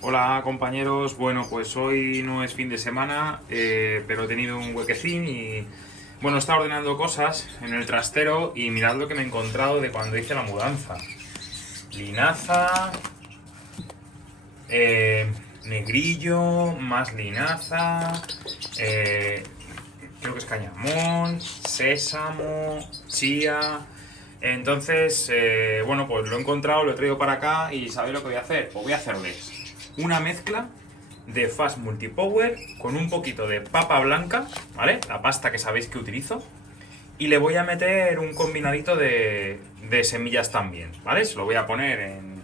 Hola compañeros, bueno pues hoy no es fin de semana, pero he tenido un huequecín y bueno, he estado ordenando cosas en el trastero y mirad lo que me he encontrado de cuando hice la mudanza. Linaza, negrillo, más linaza, creo que es cañamón, sésamo, chía. Entonces, bueno, pues lo he encontrado, lo he traído para acá y ¿sabéis lo que voy a hacer? Pues voy a hacerles una mezcla de Fast Multipower con un poquito de papa blanca, ¿vale? La pasta que sabéis que utilizo. Y le voy a meter un combinadito de semillas también, ¿vale? Se lo voy a poner en,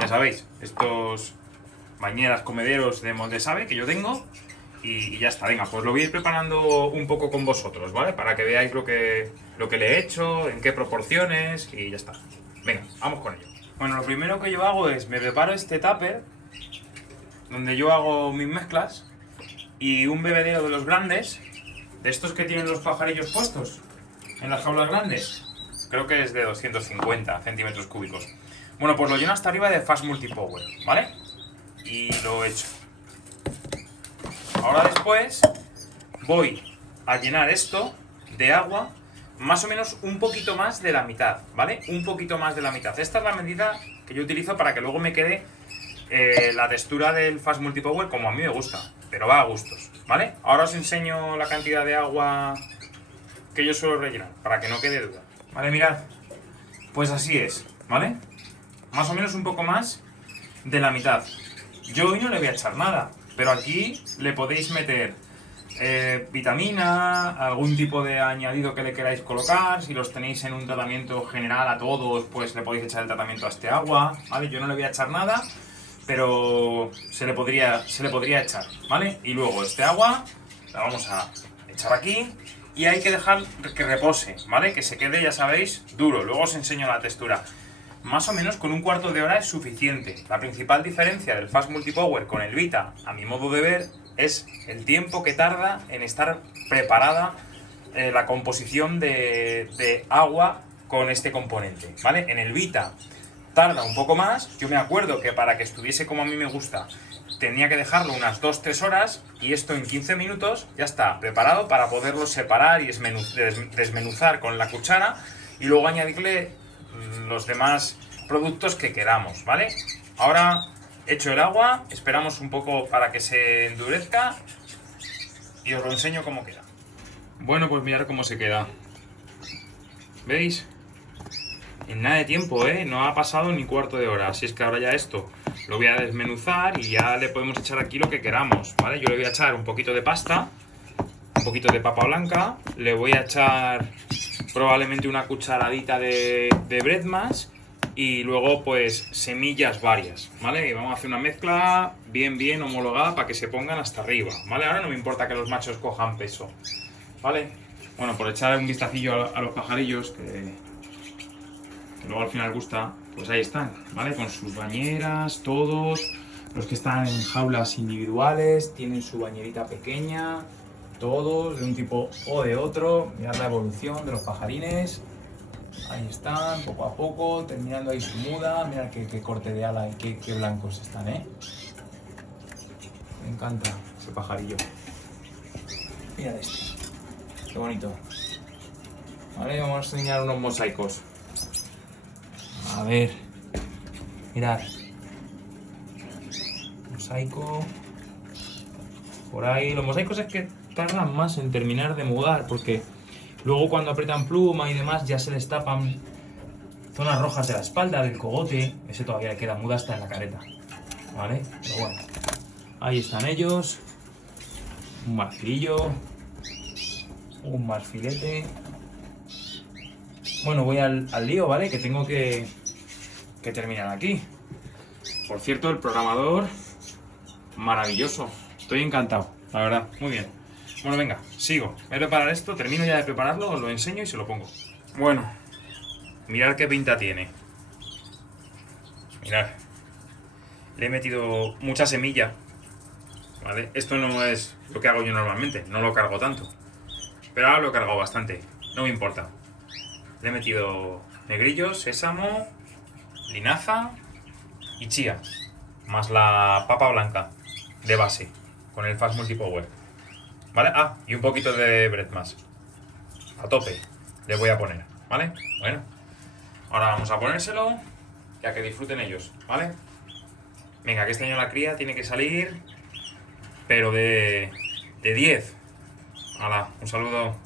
ya sabéis, estos bañeras, comederos de Montesave que yo tengo. Y ya está, venga, pues lo voy a ir preparando un poco con vosotros, ¿vale? Para que veáis lo que le he hecho, en qué proporciones y ya está. Venga, vamos con ello. Bueno, lo primero que yo hago es, me preparo este tupper donde yo hago mis mezclas y un bebedero de los grandes, de estos que tienen los pajarillos puestos en las jaulas grandes. Creo que es de 250 centímetros cúbicos. Bueno, pues lo lleno hasta arriba de Fast Multipower, ¿vale? Y lo he hecho. Ahora después voy a llenar esto de agua más o menos un poquito más de la mitad, ¿vale? Un poquito más de la mitad. Esta es la medida que yo utilizo para que luego me quede la textura del Fast Multipower como a mí me gusta, pero va a gustos, ¿vale? Ahora os enseño la cantidad de agua que yo suelo rellenar, para que no quede duda. Vale, mirad, pues así es, ¿vale? Más o menos un poco más de la mitad. Yo hoy no le voy a echar nada, pero aquí le podéis meter vitamina, algún tipo de añadido que le queráis colocar. Si los tenéis en un tratamiento general a todos, pues le podéis echar el tratamiento a este agua, ¿vale? Yo no le voy a echar nada, pero se le podría echar, ¿vale? Y luego este agua la vamos a echar aquí y hay que dejar que repose, ¿vale? Que se quede, ya sabéis, duro. Luego os enseño la textura. Más o menos con un cuarto de hora es suficiente. La principal diferencia del Fast Multipower con el Vita, a mi modo de ver, es el tiempo que tarda en estar preparada la composición de agua con este componente, ¿vale? En el Vita tarda un poco más. Yo me acuerdo que para que estuviese como a mí me gusta, tenía que dejarlo unas 2-3 horas y esto en 15 minutos ya está preparado para poderlo separar y desmenuzar con la cuchara y luego añadirle los demás productos que queramos, ¿vale? Ahora hecho el agua, esperamos un poco para que se endurezca y os lo enseño cómo queda. Bueno, pues mirad cómo se queda. ¿Veis? En nada de tiempo, ¿eh? No ha pasado ni cuarto de hora. Así es que ahora ya esto lo voy a desmenuzar y ya le podemos echar aquí lo que queramos, ¿vale? Yo le voy a echar un poquito de pasta, un poquito de papa blanca, le voy a echar probablemente una cucharadita de bread mash y luego pues semillas varias, ¿vale? Y vamos a hacer una mezcla bien homologada para que se pongan hasta arriba, ¿vale? Ahora no me importa que los machos cojan peso, ¿vale? Bueno, por echar un vistacillo a los pajarillos, que luego al final gusta, pues ahí están, ¿vale? Con sus bañeras, todos. Los que están en jaulas individuales tienen su bañerita pequeña, todos de un tipo o de otro. Mirad la evolución de los pajarines. Ahí están, poco a poco, terminando ahí su muda. Mirad qué corte de ala y qué blancos están, ¿eh? Me encanta ese pajarillo. Mirad este, qué bonito. Vale, vamos a enseñar unos mosaicos. A ver, mirad. Mosaico. Por ahí. Los mosaicos es que tardan más en terminar de mudar porque luego cuando aprietan pluma y demás ya se les tapan zonas rojas de la espalda, del cogote. Ese todavía le queda muda hasta en la careta. ¿Vale? Pero bueno. Ahí están ellos. Un marfilillo. Un marfilete. Bueno, voy al lío, ¿vale? Que tengo que terminar aquí. Por cierto, el programador, maravilloso. Estoy encantado, la verdad. Muy bien. Bueno, venga, sigo. Voy a preparar esto, termino ya de prepararlo, os lo enseño y se lo pongo. Bueno, mirad qué pinta tiene. Mirad. Le he metido mucha semilla, ¿vale? Esto no es lo que hago yo normalmente, no lo cargo tanto. Pero ahora lo he cargado bastante, no me importa. Le he metido negrillos, sésamo, linaza y chía. más la papa blanca de base, con el Fast Multipower. ¿Vale? Ah, y un poquito de bread más. A tope le voy a poner, ¿vale? Bueno, ahora vamos a ponérselo, ya que disfruten ellos, ¿vale? Venga, que este año la cría tiene que salir, pero de 10. Hala, un saludo.